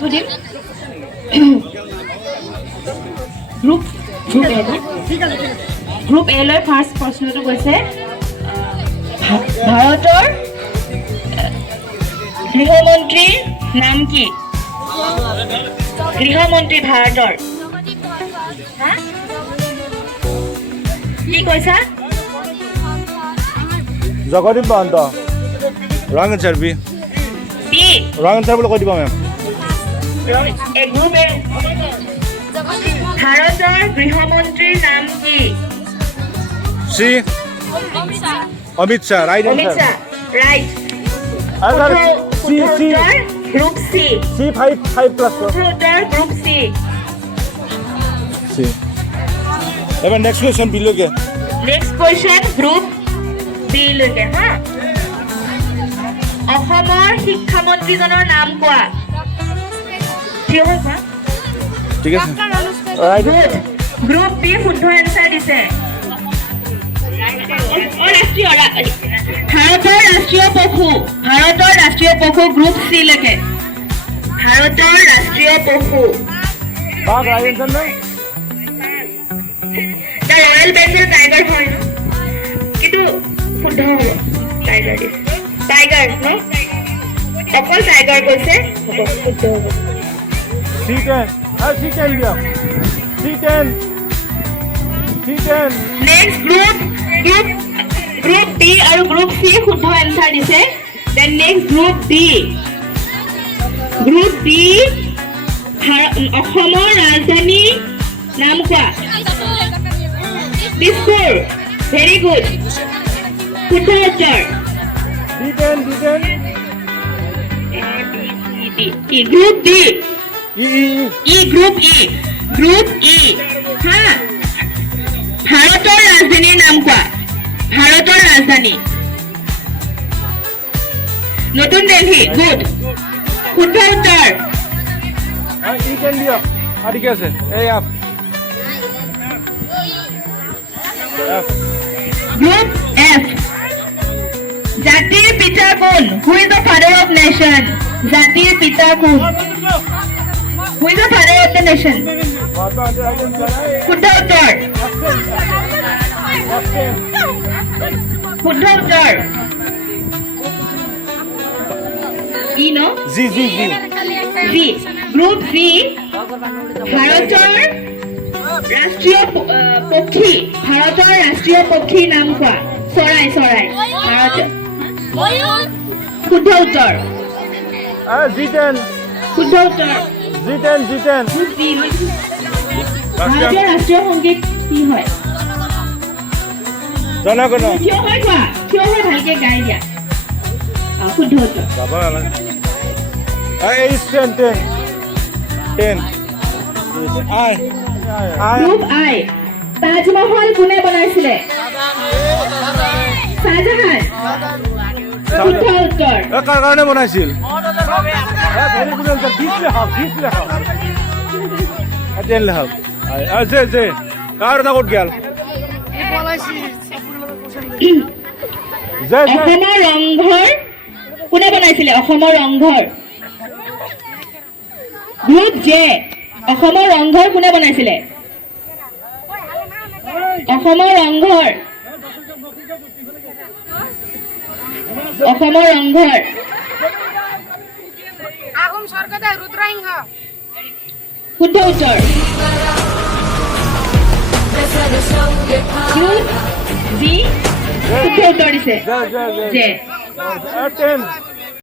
সুধিম গ্ৰুপ এ লৈ ফাৰ্ষ্ট প্ৰশ্নটো কৈছে ভাৰতৰ গৃহমন্ত্ৰীৰ নাম কি গৃহমন্ত্ৰী ভাৰতৰ কি কৈছা Jagdeep Mahanta wrong answer B B wrong answer বুলি কৈ দিব মেম ভাৰতৰ গৃহমন্ত্ৰীৰ নাম কি C Amit Shah right Amit answer Shah right answer C C group C C 5 plus group C C এবাৰ নেক্সট কোৱেশ্চন বিলৈকে নেক্সট কোৱেশ্চন গ্ৰুপ বি লৈকে হা অসমৰ শিক্ষামন্ত্ৰীজনৰ নাম কোৱা ঠিক আছে ঠিক আছে ৰাইট গ্ৰুপ বি শুদ্ধ এনসাৰ দিছে ভাৰতৰ ৰাষ্ট্ৰীয় পশু গ্ৰুপ চি লৈকে ভাৰতৰ ৰাষ্ট্ৰীয় পশু বাঘ ৰাইট আনসাৰ নে ৰয়েল বেংগল টাইগাৰ হয় ন কিন্তু শুদ্ধ হ'ব টাইগাৰ দিছে টাইগাৰ ন অকল টাইগাৰ কৈছে হ'ব শুদ্ধ হ'ব C10 C10 দিয়া C10 নেক্সট গ্ৰুপ বি আৰু গ্ৰুপ চি শুদ্ধ এনসাৰ দিছে দেন নেক্সট গ্ৰুপ বি অসমৰ ৰাজধানী নাম কোৱা দিছপুৰ ভেৰি গুড শুদ্ধ উত্তৰ গ্ৰুপ বি গ্ৰুপ ই হা ভাৰতৰ ৰাজধানীৰ নাম কোৱা ভাৰতৰ ৰাজধানী নতুন দিল্লী গুড শুদ্ধ উত্তৰ E10 দিয়া ঠিক আছে এই আপ গ্ৰুপ এফ জাতিৰ পিতা কোন who is the father of nation জাতিৰ পিতা কোন who is the father of the nation শুদ্ধ উত্তৰ শুদ্ধ উত্তৰ ই ন জি জি জি জি গ্ৰুপ বি ভাৰতৰ ৰাষ্ট্ৰীয় পক্ষীৰ নাম কোৱা চৰাই ভাৰতৰ শুদ্ধ উত্তৰ G10 শুদ্ধ উত্তৰ G10 ভাৰতীয় ৰাষ্ট্ৰীয় সংগীত কি হয় জনগণ থিয় হৈ কোৱা থিয় হৈ ভালকে গাই দিয়া শুদ্ধ উত্তৰ যাব নালাগে A10 আই গ্ৰুপ আই তাজমহল কোনে বনাইছিলে শাহজাহান শুদ্ধ উত্তৰ কাৰ কাৰণে বনাইছিল ভেৰি গুড আনসাৰ দিছ লেখক যে কাৰ না ক'ত গেল অসমৰ ৰংঘৰ কোনে বনাইছিলে অসমৰ ৰংঘৰ গ্ৰুপ জে অসমৰ ৰংঘৰ কোনে বনাইছিলে অসমৰ ৰংঘৰ আহোম স্বৰ্গদেউ ৰুদ্ৰসিংহ শুদ্ধ উত্তৰ গ্ৰুপ বি শুদ্ধ উত্তৰ দিছে জে 10